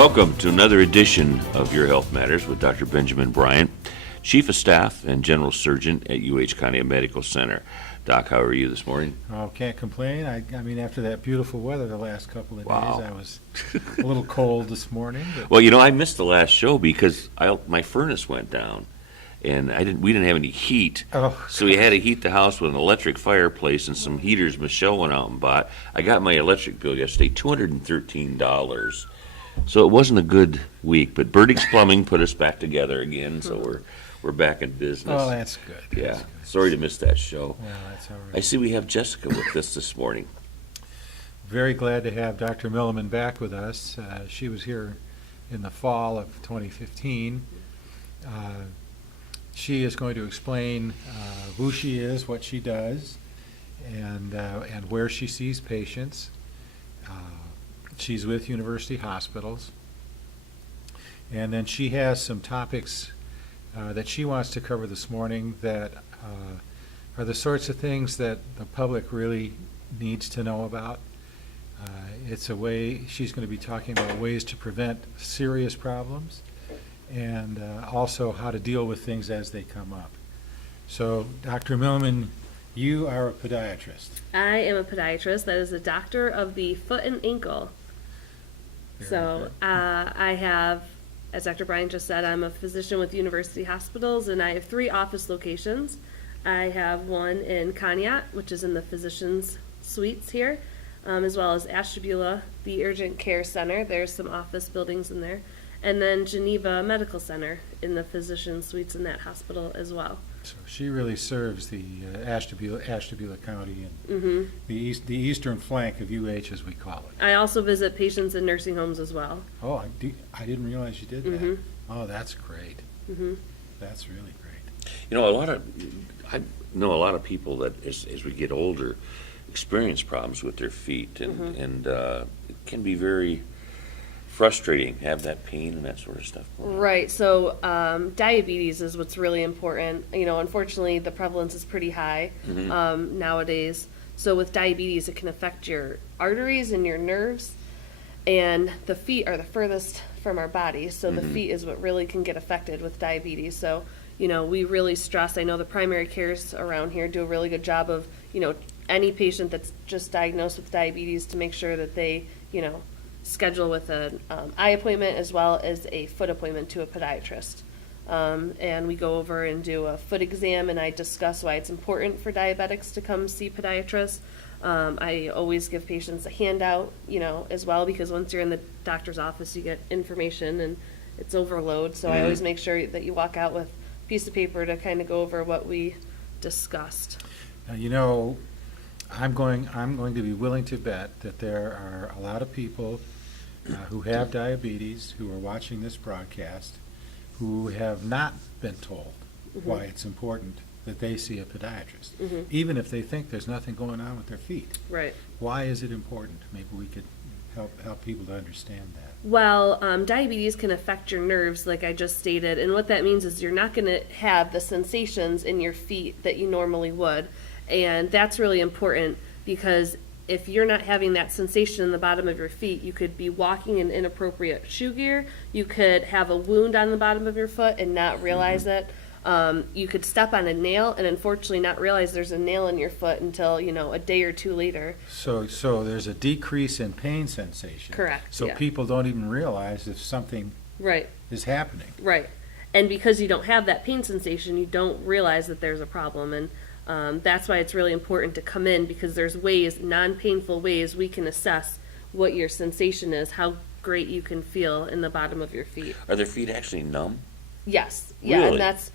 Welcome to another edition of Your Health Matters with Dr. Benjamin Bryant, Chief of Staff and General Surgeon at UH Conneaut Medical Center. Doc, how are you this morning? Oh, can't complain. I mean, after that beautiful weather the last couple of days, Wow. I was a little cold this morning. But Well, I missed the last show because my furnace went down, and we didn't have any heat. Oh, So we had to heat the house with an electric fireplace and some heaters Michelle went out and bought. I got my electric bill yesterday, $213. So it wasn't a good week, but Burdick's Plumbing put us back together again, so we're back in business. oh, that's good. Yeah, That's good. sorry to miss that show. Well, that's all I right. see we have Jessica with us this morning. Very glad to have Dr. Milliman back with us. She was here in the fall of 2015. She is going to explain who she is, what she does, and where she sees patients. She's with University Hospitals. And then she has some topics that she wants to cover this morning that are the sorts of things that the public really needs to know about. It's a way, she's going to be talking about ways to prevent serious problems and also how to deal with things as they come up. So, Dr. Milliman, you are a podiatrist. I am a podiatrist. That is a doctor of the foot and ankle. Very So good. I have, as Dr. Bryant just said, I'm a physician with University Hospitals, and I have 3 office locations. I have one in Conneaut, which is in the physician's suites here, as well as Ashtabula, the urgent care center. There's some office buildings in there. And then Geneva Medical Center in the physician's suites in that hospital as well. So she really serves the Ashtabula County and hmm the eastern flank of UH, as we call it. I also visit patients in nursing homes as well. Oh, I didn't realize you did that. Mhm. Oh, that's great. hmm That's really great. I know a lot of people that as we get older experience problems with their feet, and it can be very frustrating, have that pain and that sort of stuff. Right. So diabetes is what's really important. Unfortunately, the prevalence is pretty high nowadays. So with diabetes, it can affect your arteries and your nerves. And the feet are the furthest from our body. So the feet is what really can get affected with diabetes. So, we really stress, I know the primary cares around here do a really good job of, any patient that's just diagnosed with diabetes to make sure that they, schedule with an eye appointment as well as a foot appointment to a podiatrist. And we go over and do a foot exam, and I discuss why it's important for diabetics to come see podiatrists. I always give patients a handout, as well, because once you're in the doctor's office, you get information and it's overload. So I always make sure that you walk out with a piece of paper to kind of go over what we discussed. Now, I'm going to be willing to bet that there are a lot of people who have diabetes who are watching this broadcast who have not been told why it's important that they see a podiatrist, even if they think there's nothing going on with their feet. Right. Why is it important? Maybe we could help people to understand that. Well, diabetes can affect your nerves, like I just stated, and what that means is you're not going to have the sensations in your feet that you normally would, and that's really important because if you're not having that sensation in the bottom of your feet, you could be walking in inappropriate shoe gear, you could have a wound on the bottom of your foot and not realize it. You could step on a nail and unfortunately not realize there's a nail in your foot until, a day or two later. So there's a decrease in pain sensation. Correct, So yeah. people don't even realize if something Right, is happening. right. And because you don't have that pain sensation, you don't realize that there's a problem. And that's why it's really important to come in, because there's ways, non-painful ways, we can assess what your sensation is, how great you can feel in the bottom of your feet. Are their feet actually numb? Yes, yeah, Really? and that's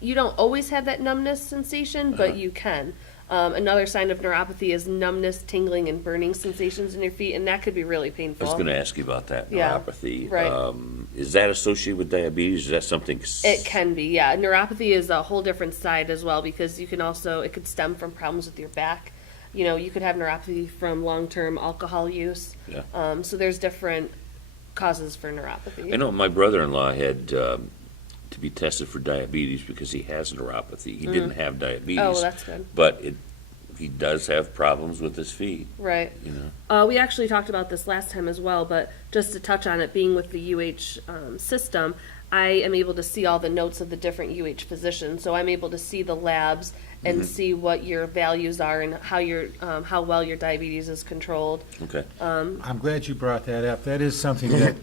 you don't always have that numbness sensation, but you can. Another sign of neuropathy is numbness, tingling, and burning sensations in your feet, and that could be really I painful. was going to ask you about that, Yeah, neuropathy. right. Is that associated with diabetes? Is that something? It can be, yeah. Neuropathy is a whole different side as well, because you can also, it could stem from problems with your back. You could have neuropathy from long-term alcohol use. Yeah. So there's different causes for neuropathy. I know my brother-in-law had to be tested for diabetes because he has neuropathy. He didn't have diabetes. Oh, well, that's good. But he does have problems with his feet, Right. you know. We actually talked about this last time as well, but just to touch on it, being with the UH system, I am able to see all the notes of the different UH physicians. So I'm able to see the labs and see what your values are and how well your diabetes is controlled. Okay. I'm glad you brought that up. That is something that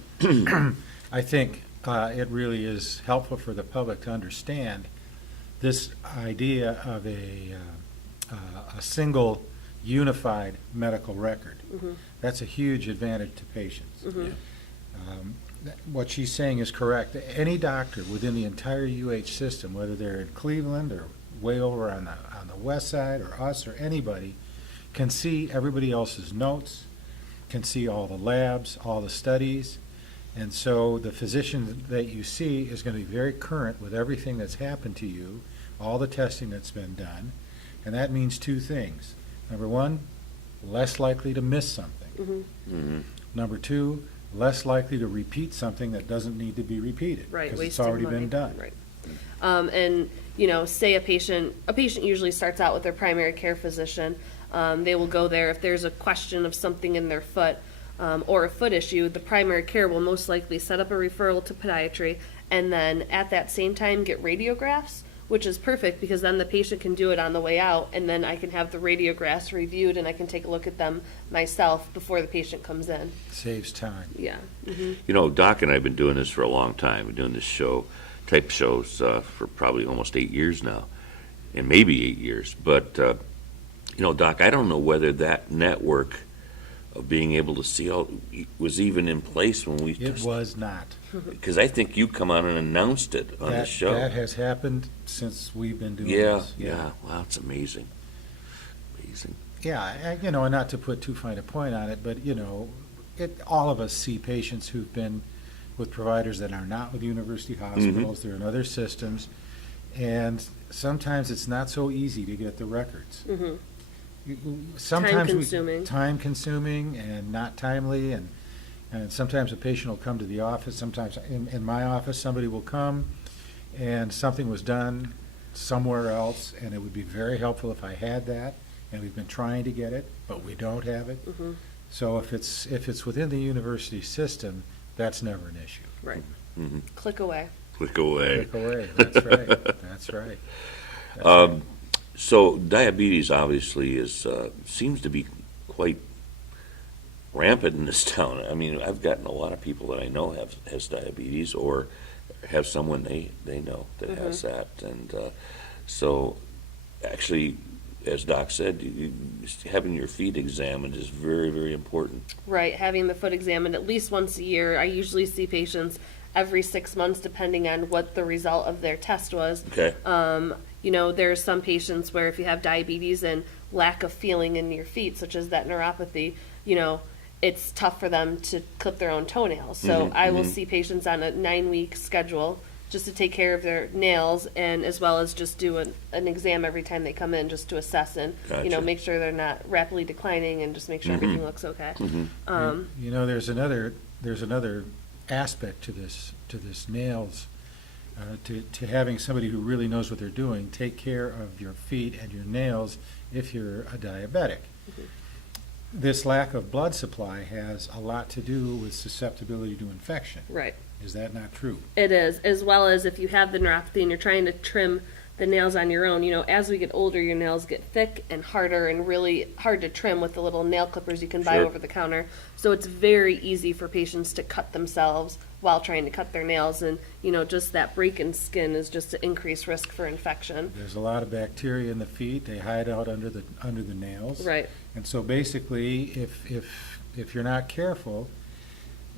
I think it really is helpful for the public to understand. This idea of a single unified medical record. That's a huge advantage to patients. What she's saying is correct. Any doctor within the entire UH system, whether they're in Cleveland or way over on the west side or us or anybody, can see everybody else's notes, can see all the labs, all the studies, and so the physician that you see is going to be very current with everything that's happened to you, all the testing that's been done, and that means two things. Number one, less likely to miss something. Number two, less likely to repeat something that doesn't need to be repeated. Right, because it's wasting already money. been done. Right. And, you know, say a patient usually starts out with their primary care physician. They will go there if there's a question of something in their foot or a foot issue. The primary care will most likely set up a referral to podiatry and then at that same time get radiographs, which is perfect because then the patient can do it on the way out and then I can have the radiographs reviewed and I can take a look at them myself before the patient comes in. Saves time. Yeah. You know, Doc and I have been doing this for a long time. We're doing this type shows for probably almost 8 years now, and maybe 8 years. But, you know, Doc, I don't know whether that network of being able to see all was even in place when we It was not. because I think you come on and announced it on the show. That has happened since we've been doing Yeah, this. yeah. Wow, it's amazing. Amazing. Yeah, you know, and not to put too fine a point on it, but, you know, all of us see patients who've been with providers that are not with university hospitals, they're in other systems, and sometimes it's not so easy to get the records. Sometimes Time-consuming. Time-consuming and not timely, and sometimes a patient will come to the office, sometimes in my office, somebody will come and something was done somewhere else, and it would be very helpful if I had that, and we've been trying to get it, but we don't have it. So if it's within the university system, that's never an issue. Right. Click away. Click away. Click away, that's right, that's right. So diabetes obviously seems to be quite rampant in this town. I mean, I've gotten a lot of people that I know has diabetes or have someone they know that has that, and so actually, as Doc said, having your feet examined is very, very important. Right, having the foot examined at least once a year. I usually see patients every 6 months depending on what the result of their test was. Okay. You know, there's some patients where if you have diabetes and lack of feeling in your feet, such as that neuropathy, you know, it's tough for them to clip their own toenails. So I will see patients on a 9-week schedule just to take care of their nails and as well as just do an exam every time they come in just to assess and, you know, Gotcha. make sure they're not rapidly declining and just make sure everything looks okay. You know, there's another aspect to this nails, to having somebody who really knows what they're doing take care of your feet and your nails if you're a diabetic. This lack of blood supply has a lot to do with susceptibility to infection. Right. Is that not true? It is, as well as if you have the neuropathy and you're trying to trim the nails on your own. You know, as we get older, your nails get thick and harder and really hard to trim with the little nail clippers you can buy Sure. over the counter. So it's very easy for patients to cut themselves while trying to cut their nails. And, you know, just that break in skin is just an increased risk for infection. There's a lot of bacteria in the feet. They hide out under the nails. Right. And so basically, if you're not careful,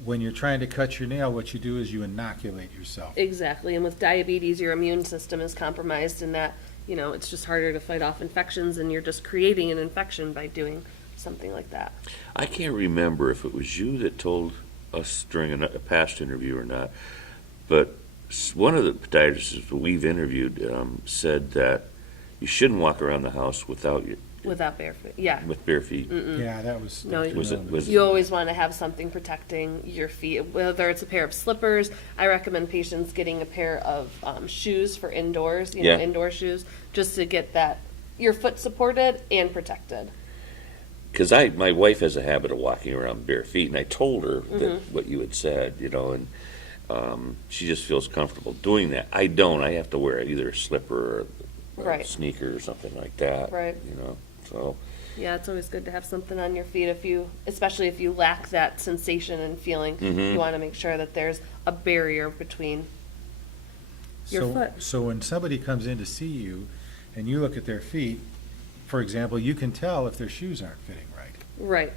when you're trying to cut your nail, what you do is you inoculate yourself. Exactly. And with diabetes, your immune system is compromised and that, you know, it's just harder to fight off infections and you're just creating an infection by doing something like that. I can't remember if it was you that told us during a past interview or not, but one of the podiatrists we've interviewed said that you shouldn't walk around the house without Without bare feet. Yeah. with bare feet. Yeah, that was. No, Dr. Was it- Milliman. was- You always want to have something protecting your feet, whether it's a pair of slippers. I recommend patients getting a pair of shoes for indoors, you know, Yeah. indoor shoes, just to get that your foot supported and protected. Because my wife has a habit of walking around bare feet, and I told her that what you had said, and she just feels comfortable doing that. I don't. I have to wear either a slipper or a Right. sneaker or something like that. Right. So Yeah, it's always good to have something on your feet especially if you lack that sensation and feeling. You want to make sure that there's a barrier between your foot. So when somebody comes in to see you and you look at their feet, for example, you can tell if their shoes aren't fitting right.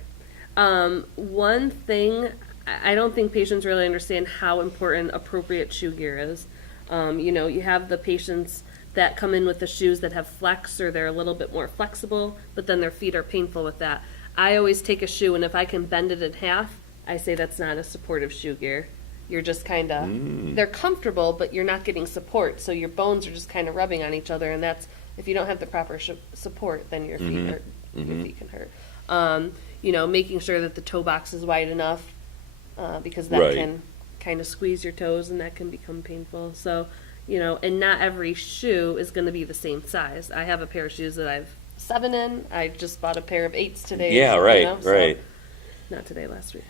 Right. One thing, I don't think patients really understand how important appropriate shoe gear is. You have the patients that come in with the shoes that have flex or they're a little bit more flexible, but then their feet are painful with that. I always take a shoe, and if I can bend it in half, I say that's not a supportive shoe gear. You're just kind of, they're comfortable, but you're not getting support, so your bones are just kind of rubbing on each other, and that's, if you don't have the proper support, then your feet hurt. Your feet can hurt. Making sure that the toe box is wide enough, because that Right. can kind of squeeze your toes, and that can become painful. So, and not every shoe is going to be the same size. I have a pair of shoes that I've 7 in. I just bought a pair of 8s today. yeah, right, So, right. not today, last week.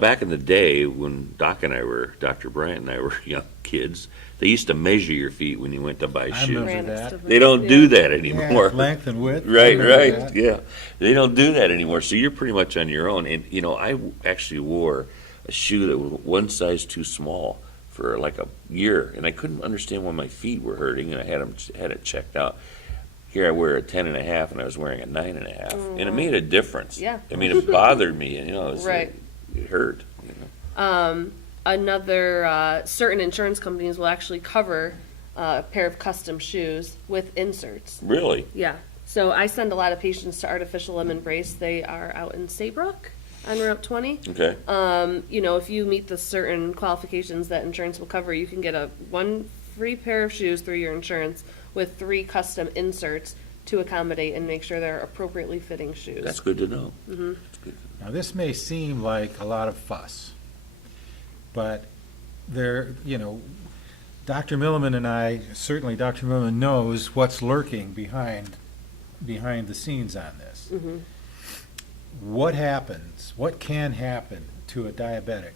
Back in the day when Dr. Bryant and I were young kids, they used to measure your feet when you went to buy I shoes. remember that. They don't do that anymore. Yeah, length and width. I Right, remember right, that. yeah. They don't do that anymore, so you're pretty much on your own. And, I actually wore a shoe that was one size too small for like a year, and I couldn't understand why my feet were hurting, and I had it checked out. Here I wear a 10.5, and I was wearing a 9.5, and it made a difference. Yeah. I mean, it bothered me, and, Right. it hurt. Another certain insurance companies will actually cover a pair of custom shoes with inserts. Really? Yeah. So I send a lot of patients to Artificial Limb Brace. They are out in Saybrook on Route 20. Okay. If you meet the certain qualifications that insurance will cover, you can get one free pair of shoes through your insurance with 3 custom inserts to accommodate and make sure they're appropriately fitting shoes. That's good to know. Now, this may seem like a lot of fuss, but Dr. Milliman and I, certainly Dr. Milliman knows what's lurking behind the scenes on this. What can happen to a diabetic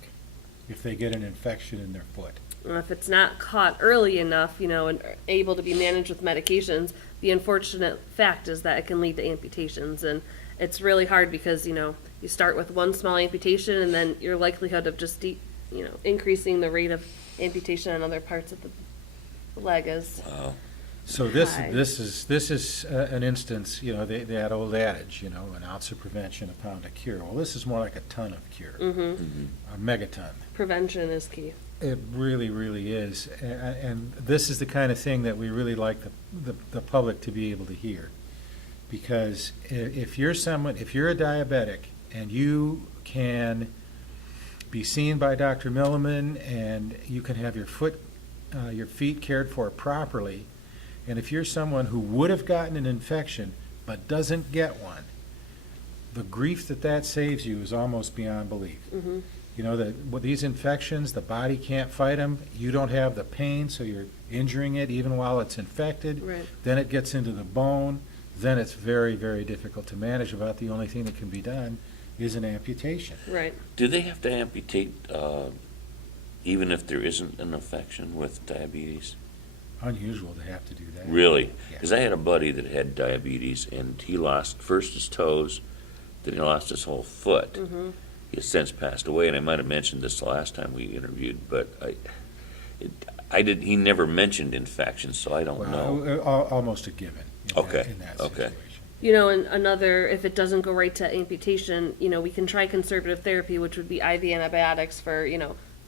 if they get an infection in their foot? If it's not caught early enough, and able to be managed with medications, the unfortunate fact is that it can lead to amputations. And it's really hard because, you start with one small amputation and then your likelihood of just, increasing the rate of amputation on other parts of the leg is Wow. So this Hi. is an instance, that old adage, an ounce of prevention, a pound of cure. Well, this is more like a ton of cure, a megaton. prevention is key. It really, really is, and this is the kind of thing that we really like the public to be able to hear, because if you're a diabetic and you can be seen by Dr. Milliman and you can have your feet cared for properly, and if you're someone who would have gotten an infection but doesn't get one, the grief that saves you is almost beyond belief. With these infections, the body can't fight them. You don't have the pain, so you're injuring it even while it's infected. Right. Then it gets into the bone. Then it's very, very difficult to manage. About the only thing that can be done is an amputation. Right. Do they have to amputate even if there isn't an infection with diabetes? Unusual to have to do that. Really? Yeah. Because I had a buddy that had diabetes, and he lost first his toes, then he lost his whole foot. He has since passed away, and I might have mentioned this the last time we interviewed, but he never mentioned infections, so I don't know. Almost a given Okay, in that okay. situation. And if it doesn't go right to amputation, we can try conservative therapy, which would be IV antibiotics for,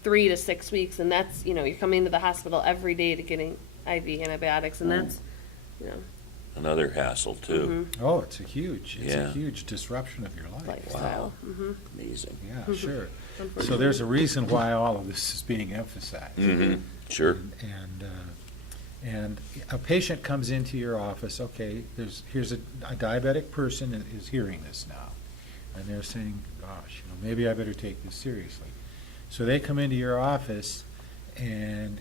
3 to 6 weeks. And that's, you're coming to the hospital every day to getting IV antibiotics. And that's, Another hassle, too. Oh, it's a huge Yeah. disruption of your life. lifestyle. Amazing. Yeah, sure. So there's a reason why all of this is being emphasized. Sure. And a patient comes into your office, okay, here's a diabetic person that is hearing this now, and they're saying, gosh, maybe I better take this seriously. So they come into your office, and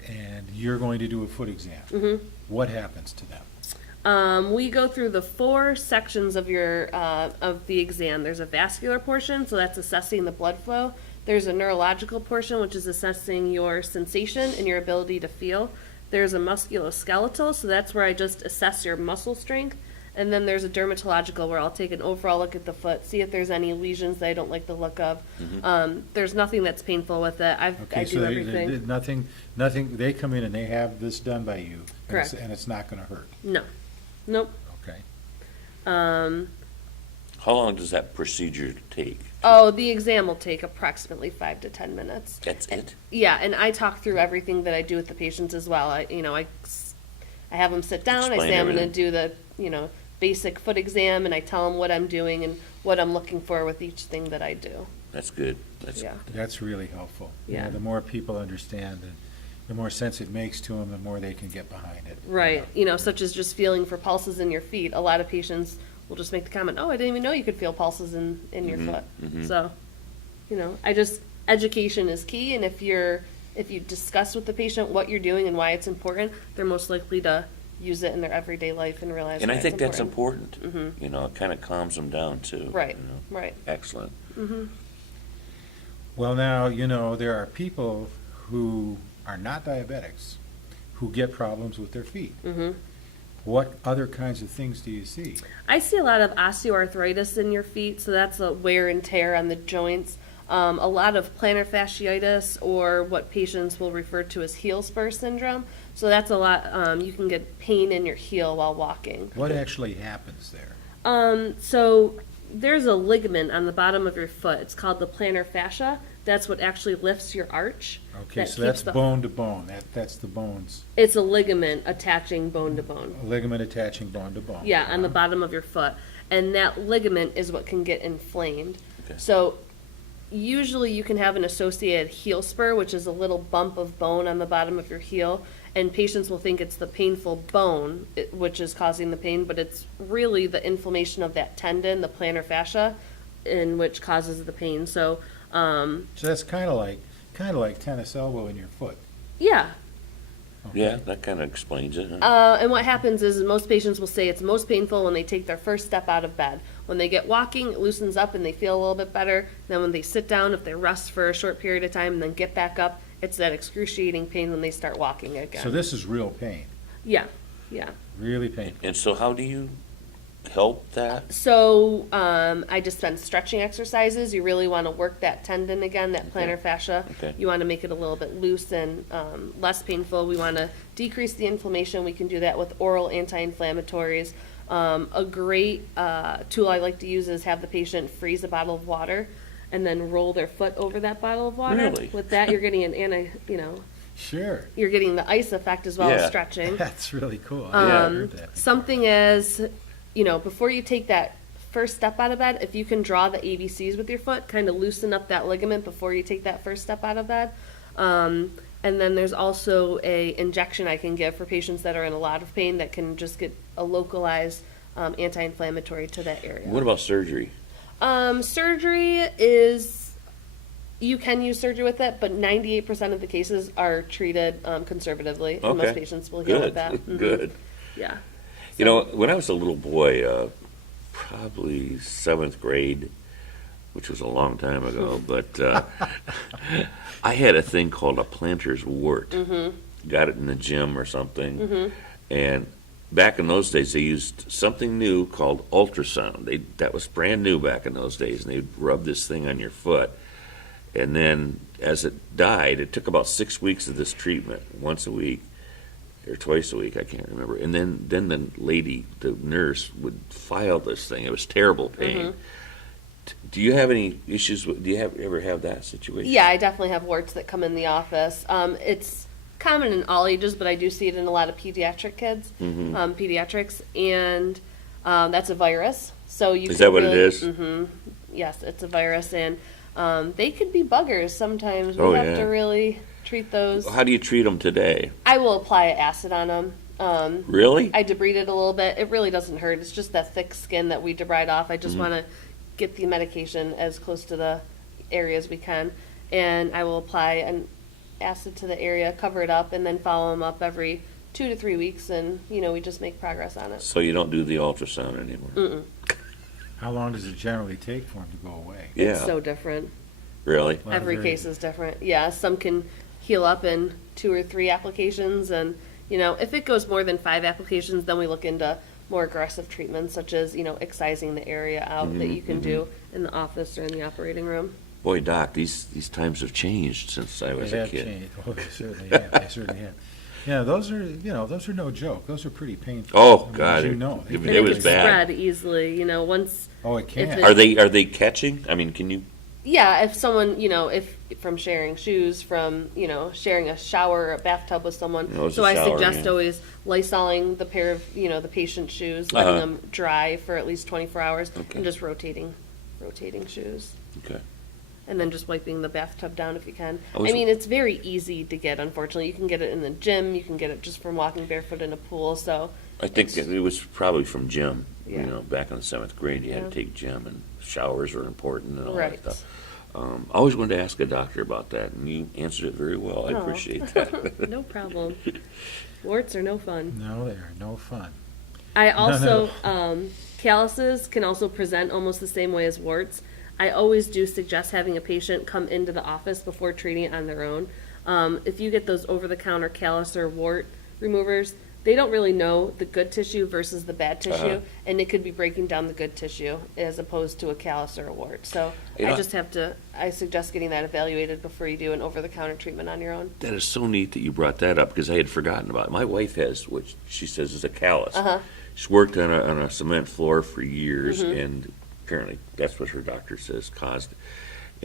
you're going to do a foot exam. What happens to them? We go through the 4 sections of of the exam. There's a vascular portion, so that's assessing the blood flow. There's a neurological portion, which is assessing your sensation and your ability to feel. There's a musculoskeletal, so that's where I just assess your muscle strength. And then there's a dermatological, where I'll take an overall look at the foot, see if there's any lesions that I don't like the look of. There's nothing that's painful with it. I Okay, do so everything. nothing, they come in and they have this done by you. Correct. And it's not gonna hurt, No. Nope. okay? How long does that procedure take? Oh, the exam will take approximately 5 to 10 minutes. That's it? Yeah, and I talk through everything that I do with the patients as well. I have them sit down. I Explain say I'm going to everything. do the, basic foot exam, and I tell them what I'm doing and what I'm looking for with each thing that I do. That's good. That's Yeah. That's really helpful. You know, Yeah. the more people understand, the more sense it makes to them, the more they can get behind it. Right. Such as just feeling for pulses in your feet. A lot of patients will just make the comment, "Oh, I didn't even know you could feel pulses in your foot." So, education is key, and if you discuss with the patient what you're doing and why it's important, they're most likely to use it in their everyday life and realize. And why I think it's that's important. It kind of calms them down too. Right. Right. Excellent. Well, now, there are people who are not diabetics who get problems with their feet. What other kinds of things do you see? I see a lot of osteoarthritis in your feet, so that's a wear and tear on the joints. A lot of plantar fasciitis, or what patients will refer to as heel spur syndrome. So that's a lot. You can get pain in your heel while walking. What actually happens there? So there's a ligament on the bottom of your foot. It's called the plantar fascia. That's what actually lifts your arch. Okay, that so that's keeps the- bone to bone. That's the bones. It's a ligament attaching bone to bone. A ligament attaching bone to bone. Yeah, on the bottom of your foot. And that ligament is what can get inflamed. Okay. So usually you can have an associated heel spur, which is a little bump of bone on the bottom of your heel, and patients will think it's the painful bone which is causing the pain, but it's really the inflammation of that tendon, the plantar fascia, in which causes the pain. So So that's kind of like tennis elbow in your foot. yeah. Yeah, that kind of explains it. Huh? And what happens is most patients will say it's most painful when they take their first step out of bed. When they get walking, it loosens up and they feel a little bit better. Then when they sit down, if they rest for a short period of time and then get back up, it's that excruciating pain when they start walking again. So this is real pain, Yeah, yeah. really painful. And so how do you help that? So I dispense stretching exercises. You really want to work that tendon again, that plantar fascia. Okay. You want to make it a little bit loose and less painful. We want to decrease the inflammation. We can do that with oral anti-inflammatories. A great tool I like to use is have the patient freeze a bottle of water and then roll their foot over that bottle of water. Really? With that, you're getting Sure. you're getting the ice effect as well as Yeah. stretching. That's really cool. I heard that. Something as, before you take that first step out of bed, if you can draw the ABCs with your foot, kind of loosen up that ligament before you take that first step out of bed. And then there's also a injection I can give for patients that are in a lot of pain that can just get a localized anti-inflammatory to that area. What about surgery? Surgery is, you can use surgery with it, but 98% of the cases are treated conservatively, and most Okay. patients will heal with Good. that. Mhm. Good. Yeah. You know, when I was a little boy, probably 7th grade, which was a long time ago, but I had a thing called a planter's wart. Got it in the gym or something. And back in those days, they used something new called ultrasound. That was brand new back in those days, and they'd rub this thing on your foot. And then as it died, it took about 6 weeks of this treatment, once a week or twice a week, I can't remember. And then the lady, the nurse, would file this thing. It was terrible pain. Do you have any issues with, ever have that situation? Yeah, I definitely have warts that come in the office. It's common in all ages, but I do see it in a lot of pediatric kids, pediatrics, and that's a virus. So you Is that what it is? Yes, it's a virus, and they could be buggers sometimes. We Oh, have yeah. to really treat those. How do you treat them today? I will apply acid on them. Really? I debride it a little bit. It really doesn't hurt. It's just that thick skin that we debride off. I just want to get the medication as close to the areas we can, and I will apply an acid to the area, cover it up, and then follow them up every 2 to 3 weeks, and we just make progress on it. So you don't do the ultrasound anymore? How long does it generally take for them to go away? Yeah. It's so different. Really? Lot of Every very- case is different. Yeah, some can heal up in 2 or 3 applications, and if it goes more than 5 applications, then we look into more aggressive treatments, such as excising the area out that you can do in the office or in the operating room. Boy, Doc, these times have changed since I was They a have kid. changed. Oh, they certainly have. They certainly have. Yeah, those are no joke. Those are pretty painful. Oh, I mean, God, as you it- know. it And was can bad. spread easily. Once. Oh, it can. it- Are they catching? I mean, can you? Yeah, if someone, if from sharing shoes, from, sharing a shower or a bathtub with someone. It's So a I shower, suggest yeah. always Lysoling the pair of, the patient's shoes, letting them dry for at least 24 hours, Okay. and just rotating shoes. Okay. And then just wiping the bathtub down if you can. I was- I mean, it's very easy to get, unfortunately. You can get it in the gym, you can get it just from walking barefoot in a pool, so. I think it was probably from gym. Yeah. Back in the 7th grade, you had Yeah. to take gym, and showers are important and all Right. that stuff. I always wanted to ask a doctor about that, and you answered it very well. I Oh. appreciate that. No problem. Warts are no fun. No, they are no fun. I No, also, calluses can also present almost the same way as warts. I always do suggest having a patient come into the office before treating it on their own. If you get those over-the-counter callus or wart removers, they don't really know the good tissue versus the bad tissue, Uh-huh. and it could be breaking down the good tissue as opposed to a callus or a wart. So Yeah. I suggest getting that evaluated before you do an over-the-counter treatment on your own. That is so neat that you brought that up, because I had forgotten about it. My wife has what she says is a callus. Uh-huh. She's worked on a cement floor for years, Mm-hmm. and apparently that's what her doctor says caused it.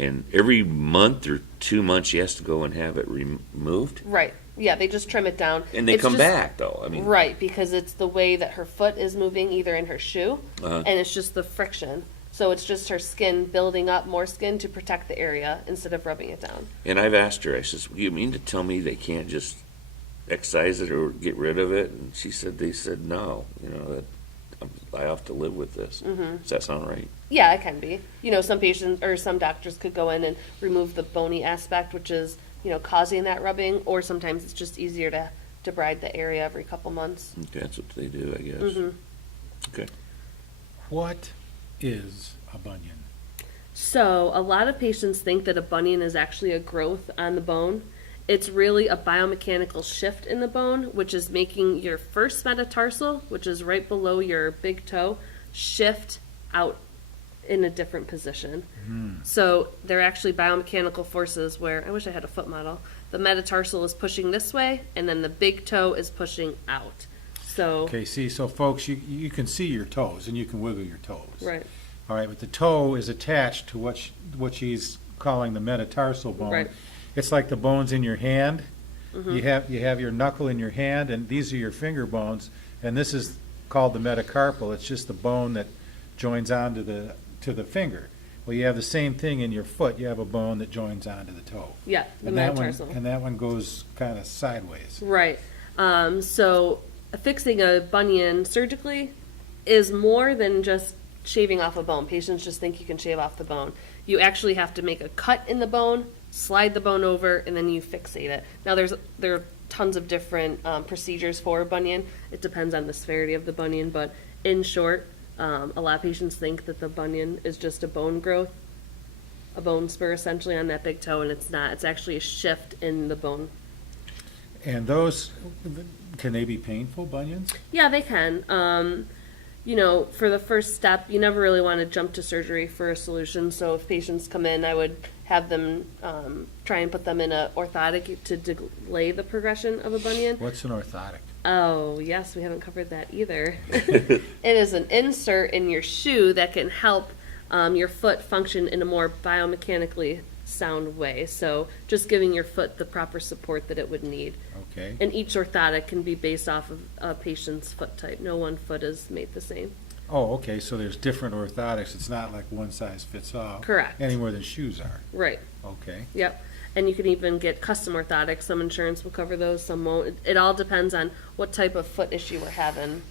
And every month or 2 months, she has to go and have it removed. Right. Yeah, they just trim it down. And they It's come just- back, though. I mean, Right, because it's the way that her foot is moving, either in her shoe, Uh-huh. and it's just the friction. So it's just her skin building up more skin to protect the area instead of rubbing it down. and I've asked her, I says, you mean to tell me they can't just excise it or get rid of it? And she said, they said no, that I have to live with this. Mm-hmm. Does that sound right? Yeah, it can be. Some patients or some doctors could go in and remove the bony aspect, which is, causing that rubbing, or sometimes it's just easier to debride the area every couple months. Okay, that's what they do, I guess. Mm-hmm. Okay. What is a bunion? So, a lot of patients think that a bunion is actually a growth on the bone. It's really a biomechanical shift in the bone, which is making your first metatarsal, which is right below your big toe, shift out in a different position. So, they're actually biomechanical forces where, I wish I had a foot model, the metatarsal is pushing this way, and then the big toe is pushing out. So, Okay, so folks, you can see your toes and you can wiggle your toes. right, All right, but the toe is attached to what she's calling the metatarsal bone. Right. It's like the bones in your hand. Mm-hmm. You have your knuckle in your hand, and these are your finger bones, and this is called the metacarpal. It's just the bone that joins onto the finger. Well, you have the same thing in your foot. You have a bone that joins onto the toe. yeah, the And that one, metatarsal. and that one goes kind of sideways. Right. So fixing a bunion surgically is more than just shaving off a bone. Patients just think you can shave off the bone. You actually have to make a cut in the bone, slide the bone over, and then you fixate it. Now there are tons of different procedures for a bunion. It depends on the severity of the bunion, but in short, a lot of patients think that the bunion is just a bone growth, a bone spur essentially on that big toe, and it's not. It's actually a shift in the bone. And those, can they be painful, bunions? Yeah, they can. For the first step, you never really want to jump to surgery for a solution. So if patients come in, I would have them try and put them in an orthotic to delay the progression of a bunion. What's an orthotic? Oh, yes, we haven't covered that either. It is an insert in your shoe that can help your foot function in a more biomechanically sound way. So just giving your foot the proper support that it would need. Okay. And each orthotic can be based off of a patient's foot type. No one foot is made the same. Oh, okay, so there's different orthotics. It's not like one size fits all. Correct. Any more than shoes are. Right. Okay. Yep. And you can even get custom orthotics. Some insurance will cover those, some won't. It all depends on what type of foot issue we're having.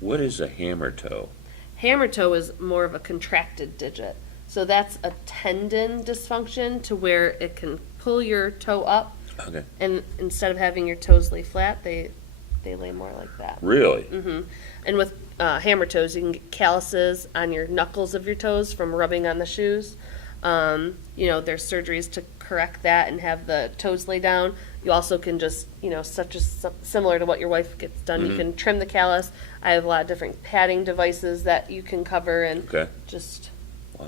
What is a hammer toe? Hammer toe is more of a contracted digit. So that's a tendon dysfunction to where it can pull your toe up, Okay. and instead of having your toes lay flat, they they lay more like that. Really? And with hammer toes, you can get calluses on your knuckles of your toes from rubbing on the shoes. You know, there's surgeries to correct that and have the toes lay down. You also can just, you know, similar to what your wife gets done, you can trim the callus. I have a lot of different padding devices that you can cover and Okay. just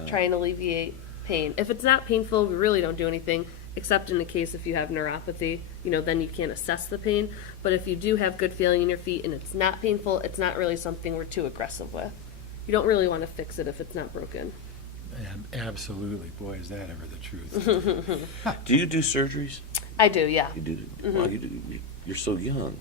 try and alleviate pain. If it's not painful, we really don't do anything, except in the case if you have neuropathy, you know, then you can't assess the pain. But if you do have good feeling in your feet and it's not painful, it's not really something we're too aggressive with. You don't really want to fix it if it's not broken. Absolutely. Boy, is that ever the truth. Do you do surgeries? I do, yeah. You do. Wow, you do. You're so young.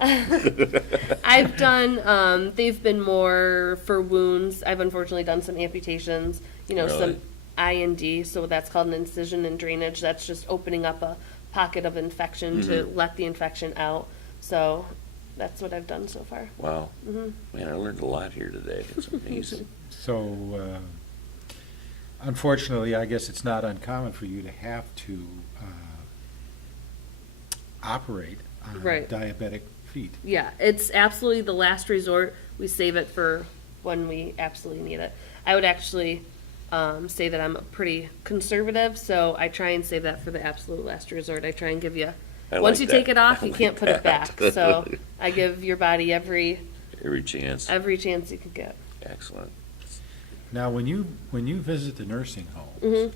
I've done, they've been more for wounds. I've unfortunately done some amputations, you know, Really? some I&D, so that's called an incision and drainage. That's just opening up a pocket of infection to let the infection out. So that's what I've done so far. Wow. Man, I learned a lot here today. It's amazing. So, unfortunately, I guess it's not uncommon for you to have to operate on Right. diabetic feet. Yeah, it's absolutely the last resort. We save it for when we absolutely need it. I would actually say that I'm pretty conservative, so I try and save that for the absolute last resort. I try and give you, I once like you that. take it off, I you can't like put it that. back. So I give your body every chance. chance you could get. Excellent. Now, when you visit the nursing homes,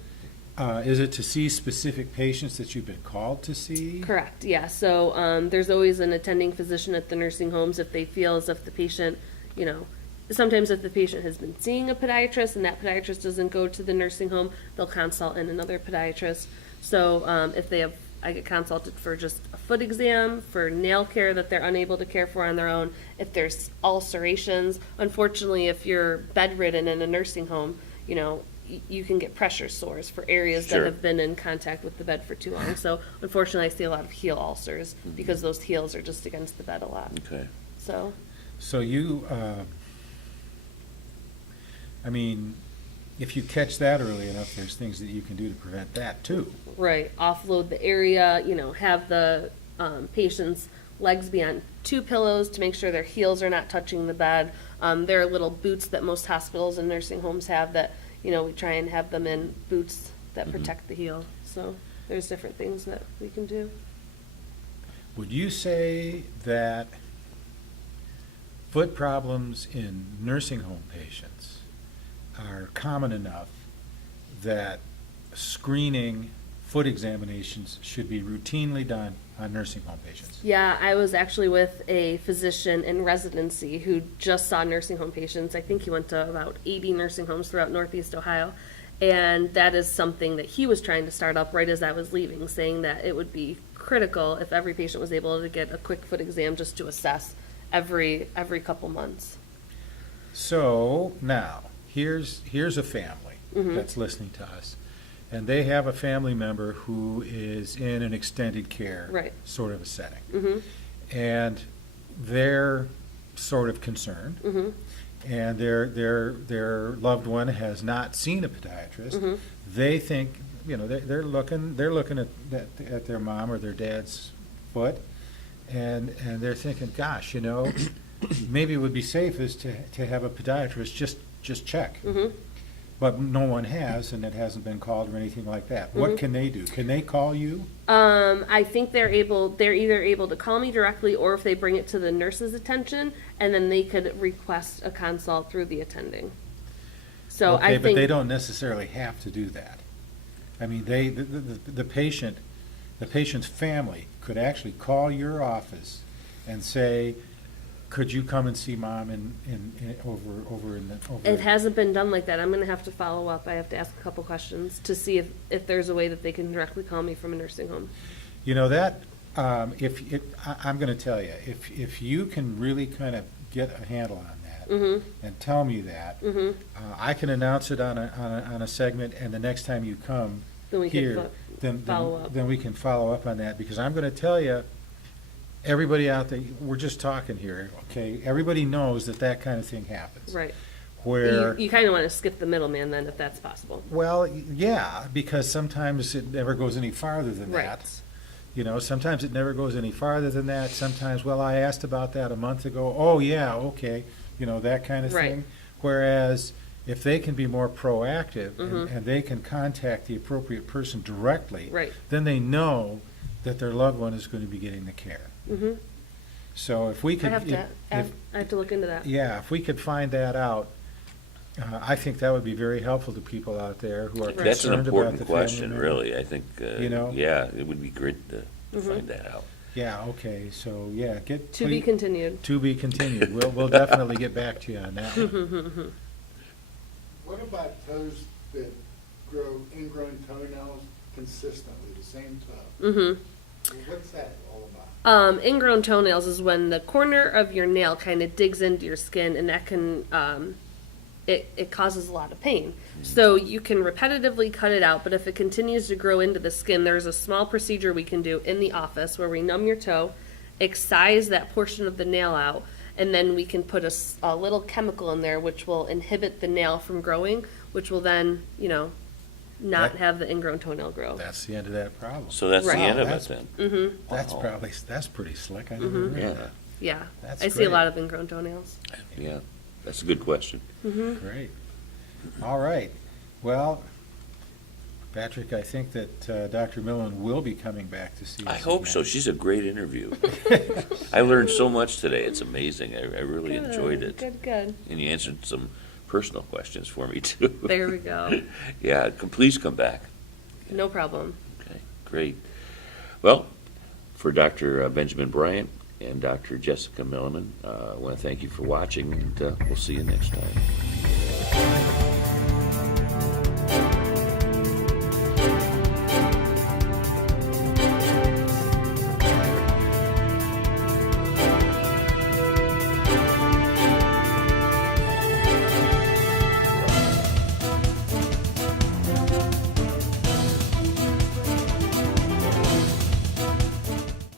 is it to see specific patients that you've been called to see? Correct, yeah. So there's always an attending physician at the nursing homes if they feel as if the patient, you know, sometimes if the patient has been seeing a podiatrist and that podiatrist doesn't go to the nursing home, they'll consult in another podiatrist. So if they have, I get consulted for just a foot exam, for nail care that they're unable to care for on their own. If there's ulcerations, unfortunately, if you're bedridden in a nursing home, you know, you can get pressure sores for areas Sure. that have been in contact with the bed for too long. So unfortunately, I see a lot of heel ulcers because those heels are just against the bed a lot. Okay. So So you, I mean, if you catch that early enough, there's things that you can do to prevent that too. right, offload the area, you know, have the patient's legs be on 2 pillows to make sure their heels are not touching the bed. There are little boots that most hospitals and nursing homes have that, you know, we try and have them in boots that protect the heel. So there's different things that we can do. Would you say that foot problems in nursing home patients are common enough that screening foot examinations should be routinely done on nursing home patients? Yeah, I was actually with a physician in residency who just saw nursing home patients. I think he went to about 80 nursing homes throughout Northeast Ohio. And that is something that he was trying to start up right as I was leaving, saying that it would be critical if every patient was able to get a quick foot exam just to assess every couple months. So now, here's a family that's listening to us, and they have a family member who is in an extended care Right. sort of a setting. And they're sort of concerned, and their loved one has not seen a podiatrist. They think, you know, they're looking at their mom or their dad's foot, and they're thinking, gosh, you know, maybe it would be safest to have a podiatrist just check. But no one has, and it hasn't been called or anything like that. What can they do? Can they call you? I think they're either able to call me directly, or if they bring it to the nurse's attention, and then they could request a consult through the attending. So Okay, I but think they don't necessarily have to do that. I mean, the patient's family could actually call your office and say, could you come and see mom over. it hasn't been done like that. I'm going to have to follow up. I have to ask a couple questions to see if there's a way that they can directly call me from a nursing home. You know, that, I'm going to tell you, if you can really kind of get a handle on that and tell me that, I can announce it on a segment, and the next time you come Then we can here, follow up. then we can follow up on that, because I'm going to tell you, everybody out there, we're just talking here, okay? Everybody knows that kind of thing happens. Right. Where, You kind of want to skip the middleman then, if that's possible. well, yeah, because sometimes it never goes any farther than Right. that. You know, sometimes it never goes any farther than that. Sometimes, well, I asked about that a month ago. Oh, yeah, okay. You know, that kind of Right. thing. Whereas if they can be more proactive Mhm. and they can contact the appropriate person directly, Right. then they know that their loved one is going to be getting the care. Mm-hmm. So if we I could, have to, if, I have to look into that. yeah, if we could find that out, I think that would be very helpful to people out there who are Right. That's an concerned about the important family question, member. really. I think, You know? yeah, it would be great to Mhm. find that out. Yeah, okay, so, yeah, get. To be please- continued. To be continued. We'll definitely get back to you on that one. What about toes that grow ingrown toenails consistently, the same toe? Mm-hmm. What's that all about? Ingrown toenails is when the corner of your nail kind of digs into your skin, and that can it causes a lot of pain. So you can repetitively cut it out, but if it continues to grow into the skin, there's a small procedure we can do in the office where we numb your toe, excise that portion of the nail out, and then we can put a little chemical in there which will inhibit the nail from growing, which will then, not That- have the ingrown toenail grow. That's the end of that problem. So that's the Right. end of Wow, it then. Mm-hmm. That's pretty slick. I never heard Yeah, of that. Yeah. That's I see a great. lot of ingrown toenails. yeah. That's a good question. Great. All right. Well, Patrick, I think that Dr. Milliman will be coming back to see us. I hope so. again. She's a great interview. I learned so much today. It's amazing. I really enjoyed it. Good. And you answered some personal questions for me, too. There we go. Yeah, please come back. No problem. Okay, great. Well, for Dr. Benjamin Bryant and Dr. Jessica Milliman, I want to thank you for watching, and we'll see you next time.